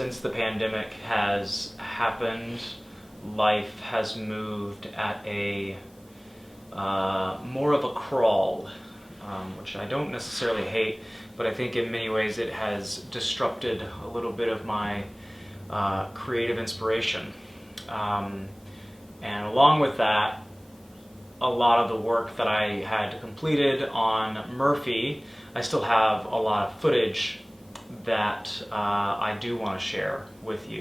since the pandemic has happened, life has moved at a more of a crawl, which I don't necessarily hate, but I think in many ways it has disrupted a little bit of my creative inspiration. And along with that, a lot of the work that I had completed on Murphy, I still have a lot of footage that I do want to share with you.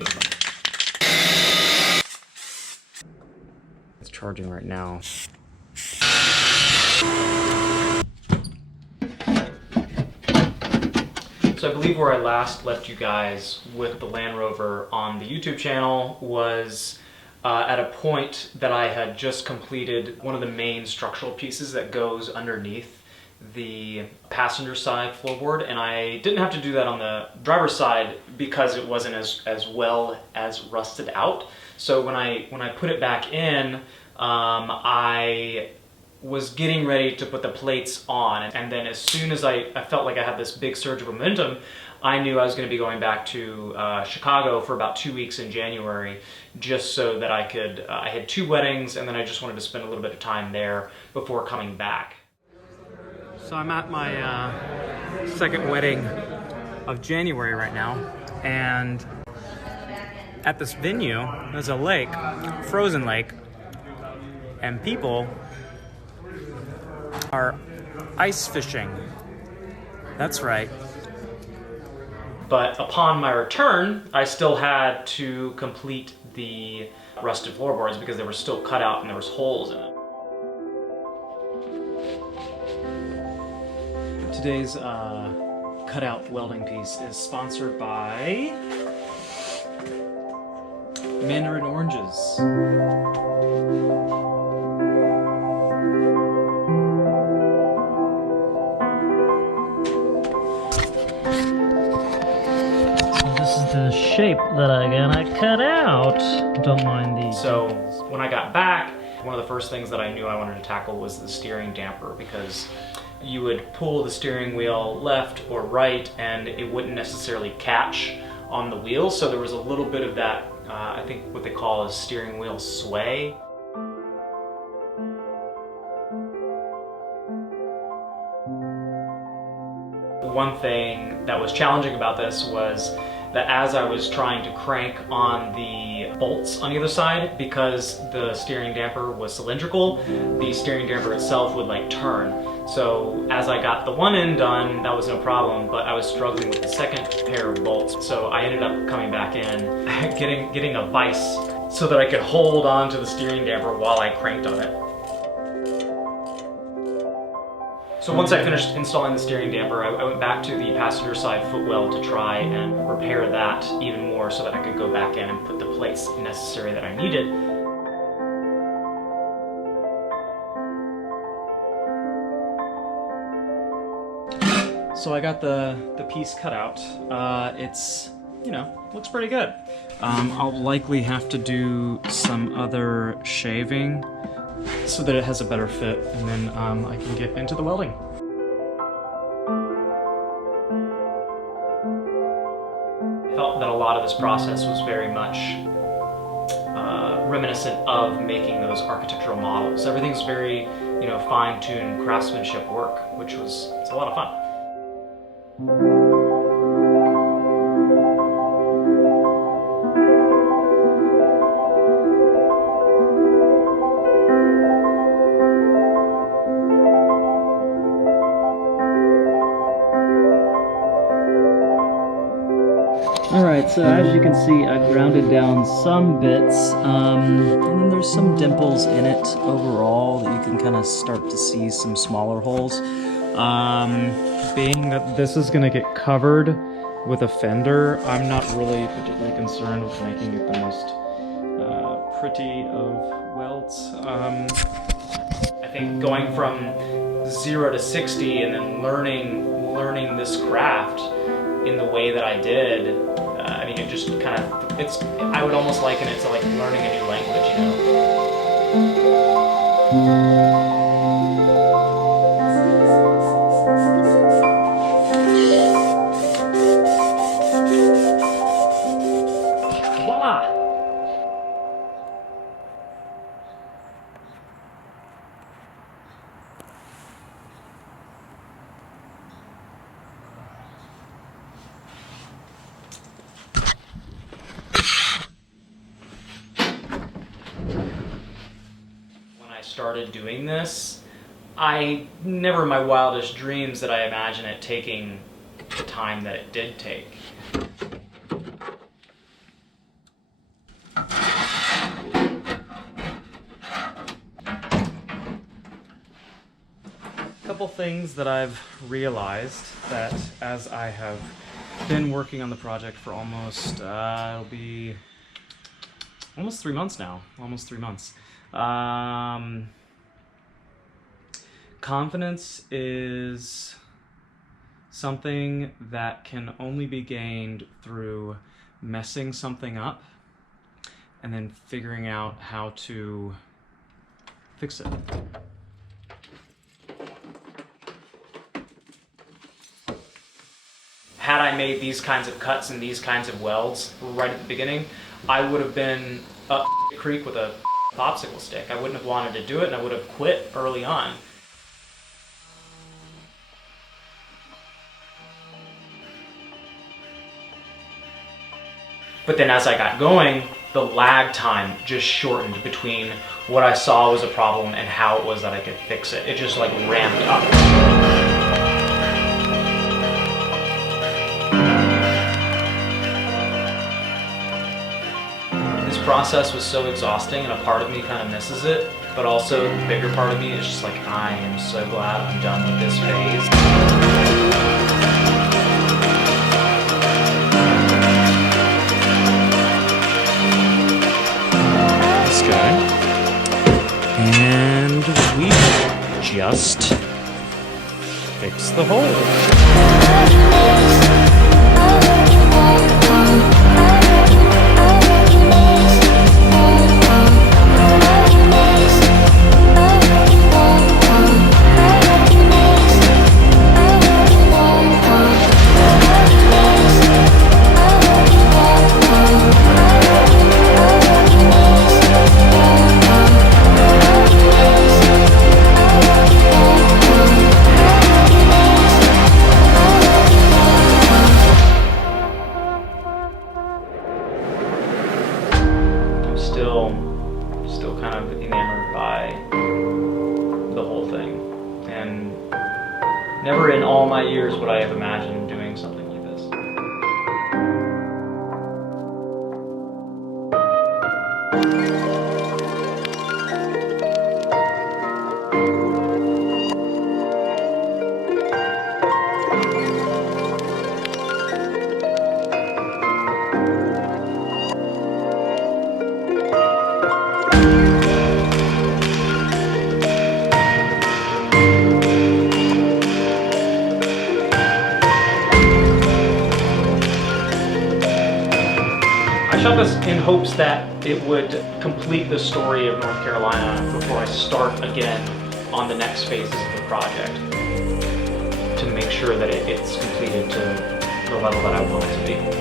It's charging right now. So I believe where I last left you guys with the Land Rover on the YouTube channel was at a point that I had just completed one of the main structural pieces that goes underneath the passenger side floorboard, and I didn't have to do that on the driver's side because it wasn't as well as rusted out. So when I put it back in, I was getting ready to put the plates on, and then as soon as I felt like I had this big surge of momentum, I knew I was going to be going back to Chicago for about 2 weeks in January, just so that I could, I had 2 weddings, and then I just wanted to spend a little bit of time there before coming back. So I'm at my second wedding of January right now, and at this venue, there's a lake, frozen lake, and people are ice fishing. That's right. But upon my return, I still had to complete the rusted floorboards because they were still cut out and there was holes in it. Today's cutout welding piece is sponsored by Mandarin Oranges. The shape that I'm gonna cut out. Don't mind these. So when I got back, one of the first things that I knew I wanted to tackle was the steering damper, because you would pull the steering wheel left or right and it wouldn't necessarily catch on the wheel. So there was a little bit of that, I think what they call a steering wheel sway. One thing that was challenging about this was that as I was trying to crank on the bolts on either side, because the steering damper was cylindrical, the steering damper itself would like turn. So as I got the one end done, that was no problem, but I was struggling with the second pair of bolts. So I ended up coming back in, getting a vise so that I could hold on to the steering damper while I cranked on it. So once I finished installing the steering damper, I went back to the passenger side footwell to try and repair that even more so that I could go back in and put the plates necessary that I needed. So I got the piece cut out. It's, you know, looks pretty good. I'll likely have to do some other shaving so that it has a better fit, and then I can get into the welding. I felt that a lot of this process was very much reminiscent of making those architectural models. Everything's very, you know, fine-tuned craftsmanship work, which was, it's a lot of fun. Alright, so as you can see, I've rounded down some bits, and then there's some dimples in it overall that you can kind of start to see some smaller holes. Being that this is going to get covered with a fender, I'm not really particularly concerned with making it the most pretty of welds. I think going from 0 to 60 and then learning this craft in the way that I did, I mean, it just kind of, I would almost liken it to like learning a new language, you know? Voila! When I started doing this, I never in my wildest dreams did I imagine it taking the time that it did take. Couple things that I've realized that as I have been working on the project for almost, it'll be almost 3 months now, almost 3 months. Confidence is something that can only be gained through messing something up and then figuring out how to fix it. Had I made these kinds of cuts and these kinds of welds right at the beginning, I would have been up the creek with a popsicle stick. I wouldn't have wanted to do it, and I would have quit early on. But then as I got going, the lag time just shortened between what I saw was a problem and how it was that I could fix it. It just like ramped up. This process was so exhausting, and a part of me kind of misses it, but also the bigger part of me is just like, I am so glad I'm done with this phase. This guy. And we just fix the hole. Still kind of enamored by the whole thing, and never in all my years would I have imagined doing something like this. I shot this in hopes that it would complete the story of North Carolina before I start again on the next phases of the project, to make sure that it's completed to the level that I want it to be.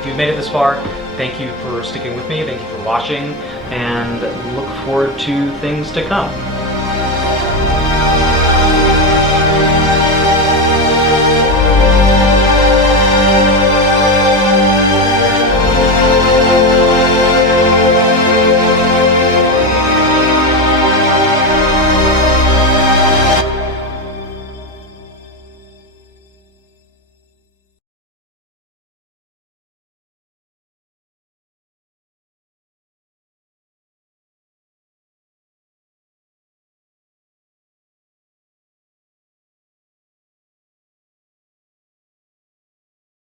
If you've made it this far, thank you for sticking with me, thank you for watching, and look forward to things to come.